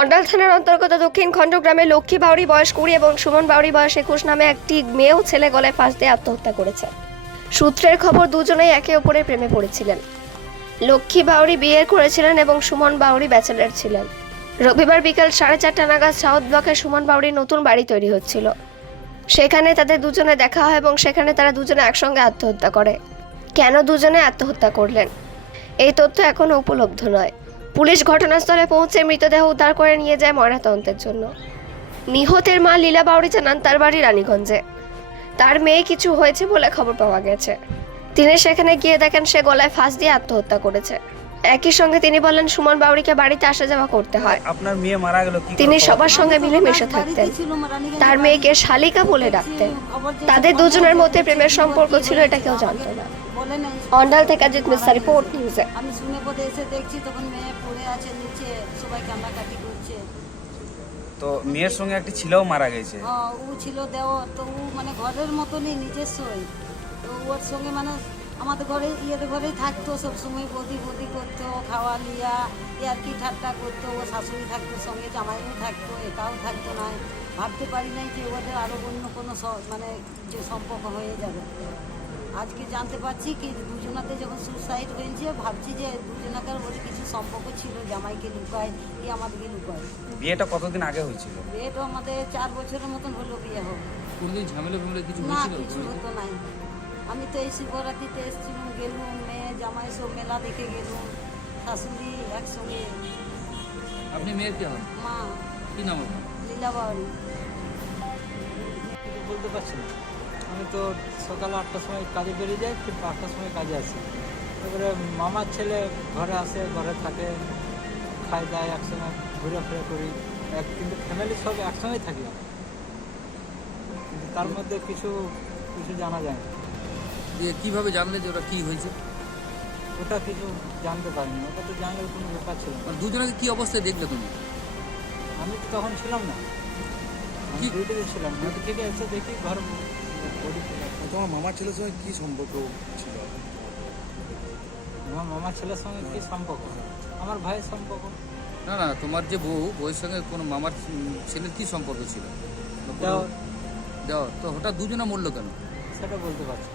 অন্ডাল থানার অন্তর্গত দক্ষিণ খণ্ডগ্রামে লক্ষ্মী বাউরি বয়স কুড়ি এবং সুমন বাউরি বয়স একুশ নামে একটি মেয়েও ছেলে গলায় ফাঁস দিয়ে আত্মহত্যা করেছে। সূত্রের খবর, দুজনেই একে অপরের প্রেমে পড়েছিলেন। লক্ষ্মী বাউরি বিয়ে করেছিলেন এবং সুমন বাউরি ব্যাচেলর ছিলেন। রবিবার বিকাল সাড়ে চারটা নাগাদ সাউথ ব্লকে সুমন বাউরির নতুন বাড়ি তৈরি হচ্ছিল। সেখানে তাদের দুজনে দেখা হয় এবং সেখানে তারা দুজনে একসঙ্গে আত্মহত্যা করে। কেন দুজনে আত্মহত্যা করলেন? এই তথ্য এখনও উপলব্ধ নয়। পুলিশ ঘটনাস্থলে পৌঁছে মৃতদেহ উদ্ধার করে নিয়ে যায় ময়নাতদন্তের জন্য। নিহতের মা লীলা বাউরি জানান তার বাড়ি রানীগঞ্জে। তার মেয়ে কিছু হয়েছে বলে খবর পাওয়া গেছে। তিনি সেখানে গিয়ে দেখেন সে গলায় ফাঁস দিয়ে আত্মহত্যা করেছে। একই সঙ্গে তিনি বলেন সুমন বাউরিকে বাড়িতে আসা যাওয়া করতে হয়। আপনার মেয়ে মারা গেল তিনি সবার সঙ্গে মিলেমিশে থাকতেন। তার মেয়েকে শালিকা বলে ডাকতেন। তাদের দুজনের মধ্যে প্রেমের সম্পর্ক ছিল এটা কেউ জানতো না। অন্ডাল থেকে অজিত মিস্তা রিপোর্ট নিউজে আমি শুনে পথে এসে দেখছি তখন মেয়ে পড়ে আছে নিচে সবাই কান্নাকাটি করছে। তো মেয়ের সঙ্গে একটি ছেলেও মারা গেছে। হ্যাঁ, ও ছিল দেওর তো ও মানে ঘরের মতনই নিজস্বই তো ওর সঙ্গে মানে আমাদের ঘরে ইয়ের ঘরেই থাকতো সব সময় বদি বদি করতো খাওয়া লিয়া ইয়ার কি ঠাট্টা করতো ও শাশুড়ি থাকতো সঙ্গে জামাইও থাকতো একাও থাকতো না। ভাবতে পারি নাই যে ওদের আরও অন্য কোনো মানে যে সম্পর্ক হয়ে যাবে। আজকে জানতে পারছি কি দুজনাতে যখন সুসাইড হয়েছে ভাবছি যে দুজনাকার বলে কিছু সম্পর্ক ছিল জামাইকে লুকায় কি আমাদেরকে লুকায়। বিয়েটা কতদিন আগে হয়েছিল? বিয়ে তো আমাদের চার বছরের মতন হলো বিয়ে হোক। কোনদিন ঝামেলা ফামেলা কিছু না কিছু হতো নাই। আমি তো এই শিবরাত্রিতে এসেছিলাম গেলুম মেয়ে জামাই সব মেলা দেখে গেলুম শাশুড়ি একসঙ্গে। আপনি মেয়ের কে হন? মা। কি নাম আপনার? লীলাবাড়ি বলতে পারছি না। আমি তো সকাল আটটার সময় কাজে বেরিয়ে যাই ঠিক আটটার সময় কাজে আসি। এবারে মামার ছেলে ঘরে আসে ঘরে থাকে খাই দায় একসঙ্গে ঘুরে ফিরে করি। এক কিন্তু ফ্যামিলি সব একসঙ্গেই থাকি। কিন্তু তার মধ্যে কিছু কিছু জানা যায় না। দিয়ে কীভাবে জানলে যে ওটা কী হয়েছে? ওটা কিছু জানতে পারিনি। ওটা তো জানলে কোনো ব্যাপার ছিল না। মানে দুজনকে কী অবস্থায় দেখলে তুমি? আমি তো তখন ছিলাম না। আমি কি- ডিউটিতে ছিলাম ডিউটি থেকে এসে দেখি ঘর তোমার মামার ছেলের সঙ্গে কি সম্পর্ক ছিল? আমার মামার ছেলের সঙ্গে কি সম্পর্ক? আমার ভাইয়ের সম্পর্ক? না না তোমার যে বউ বউয়ের সঙ্গে কোনো মামার ছেলের কি সম্পর্ক ছিল? দেওয়ার। দেওয়া তো হঠাৎ দুজনে মরলো কেন? সেটা বলতে পারছি।